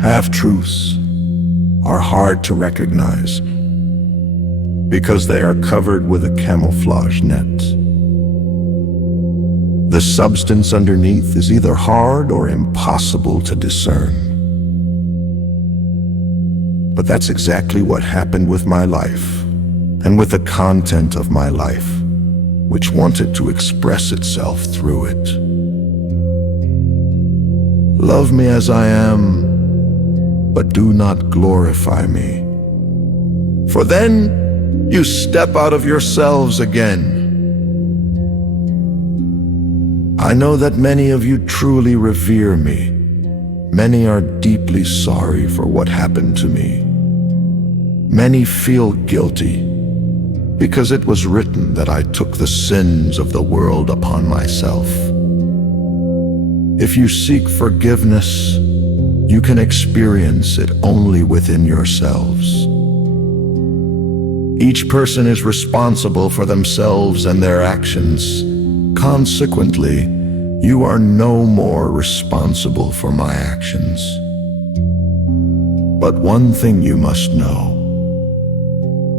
Half-truths are hard to recognize because they are covered with a camouflage net. The substance underneath is either hard or impossible to discern. But that's exactly what happened with my life and with the content of my life, which wanted to express itself through it. Love me as I am, but do not glorify me. For then you step out of yourselves again. I know that many of you truly revere me. Many are deeply sorry for what happened to me. Many feel guilty because it was written that I took the sins of the world upon myself. If you seek forgiveness, you can experience it only within yourselves. Each person is responsible for themselves and their actions. Consequently, you are no more responsible for my actions. But one thing you must know: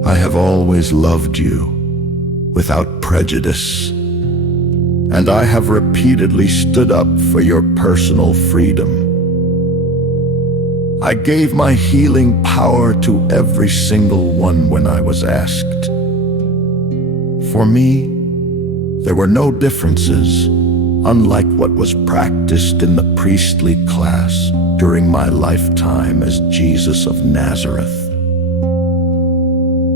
I have always loved you without prejudice, and I have repeatedly stood up for your personal freedom. I gave my healing power to every single one when I was asked. For me, there were no differences, unlike what was practiced in the priestly class during my lifetime as Jesus of Nazareth.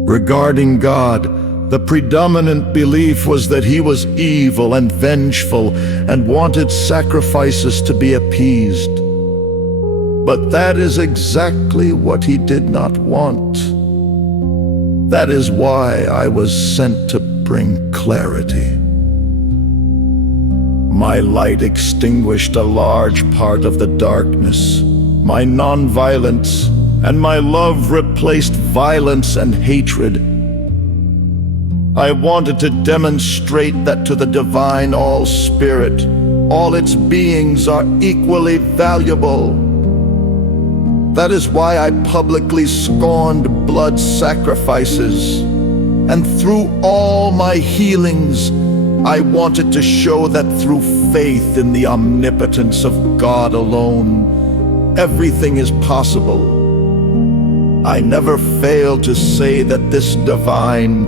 Regarding God, the predominant belief was that he was evil and vengeful and wanted sacrifices to be appeased. But that is exactly what he did not want. That is why I was sent to bring clarity. My light extinguished a large part of the darkness. My nonviolence and my love replaced violence and hatred. I wanted to demonstrate that to the divine all-spirit, all its beings are equally valuable. That is why I publicly scorned blood sacrifices. And through all my healings, I wanted to show that through faith in the omnipotence of God alone, everything is possible. I never failed to say that this divine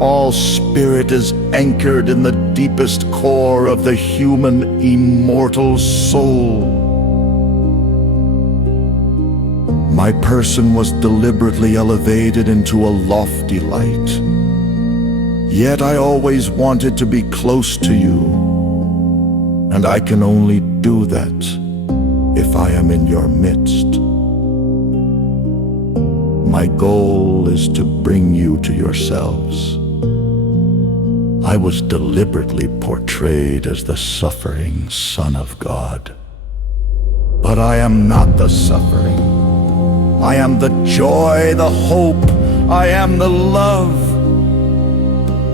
all-spirit is anchored in the deepest core of the human immortal soul. My person was deliberately elevated into a lofty light. Yet I always wanted to be close to you, and I can only do that if I am in your midst. My goal is to bring you to yourselves. I was deliberately portrayed as the suffering Son of God. But I am not the suffering. I am the joy, the hope. I am the love.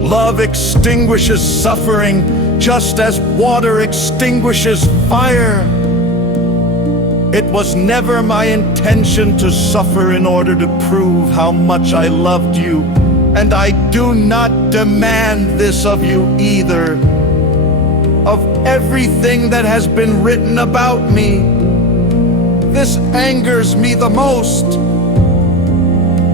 Love extinguishes suffering just as water extinguishes fire. It was never my intention to suffer in order to prove how much I loved you, and I do not demand this of you either. Of everything that has been written about me, this angers me the most.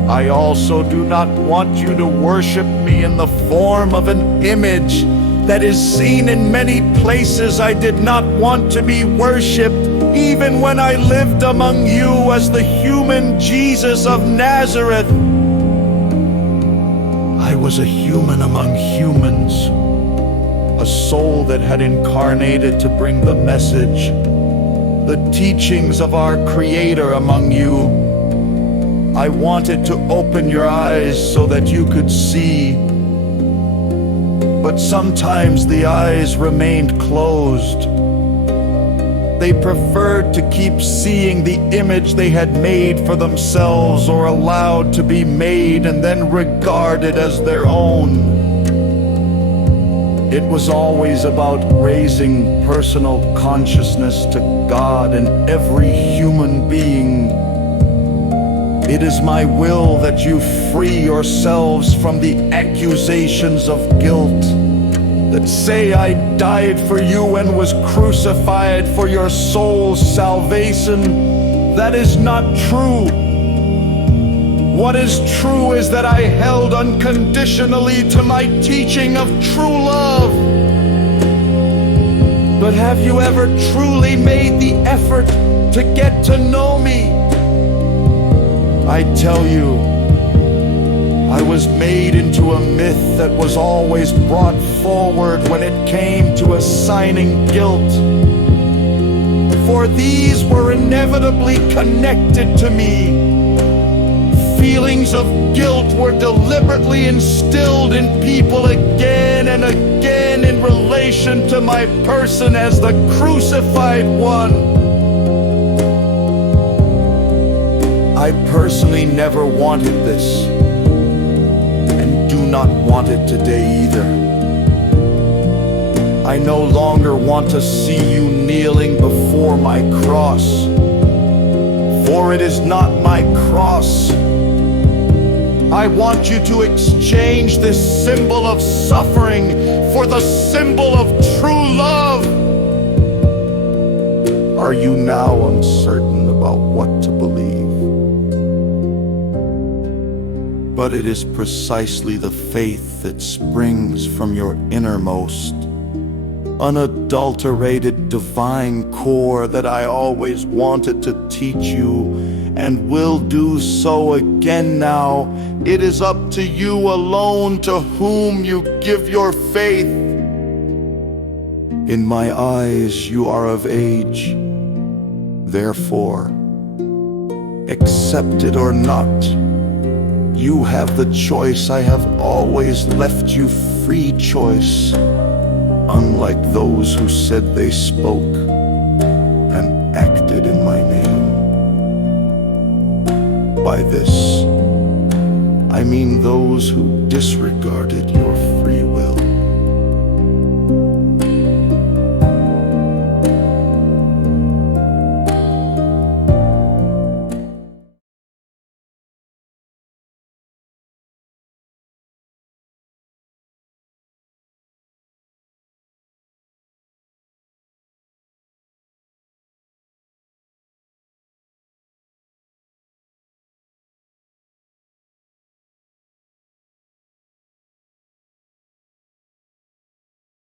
I also do not want you to worship me in the form of an image that is seen in many places. I did not want to be worshipped, even when I lived among you as the human Jesus of Nazareth. I was a human among humans, a soul that had incarnated to bring the message, the teachings of our Creator among you. I wanted to open your eyes so that you could see, but sometimes the eyes remained closed. They preferred to keep seeing the image they had made for themselves or allowed to be made and then regarded as their own. It was always about raising personal consciousness to God in every human being. It is my will that you free yourselves from the accusations of guilt that say I died for you and was crucified for your soul's salvation. That is not true. What is true is that I held unconditionally to my teaching of true love. But have you ever truly made the effort to get to know me? I tell you, I was made into a myth that was always brought forward when it came to assigning guilt. For these were inevitably connected to me. Feelings of guilt were deliberately instilled in people again and again in relation to my person as the crucified one. I personally never wanted this, and do not want it today either. I no longer want to see you kneeling before my cross, for it is not my cross. I want you to exchange this symbol of suffering for the symbol of true love. Are you now uncertain about what to believe? But it is precisely the faith that springs from your innermost, unadulterated divine core that I always wanted to teach you and will do so again now. It is up to you alone to whom you give your faith. In my eyes you are of age. Therefore, accept it or not, you have the choice. I have always left you free choice, unlike those who said they spoke and acted in my name. By this, I mean those who disregarded your free will.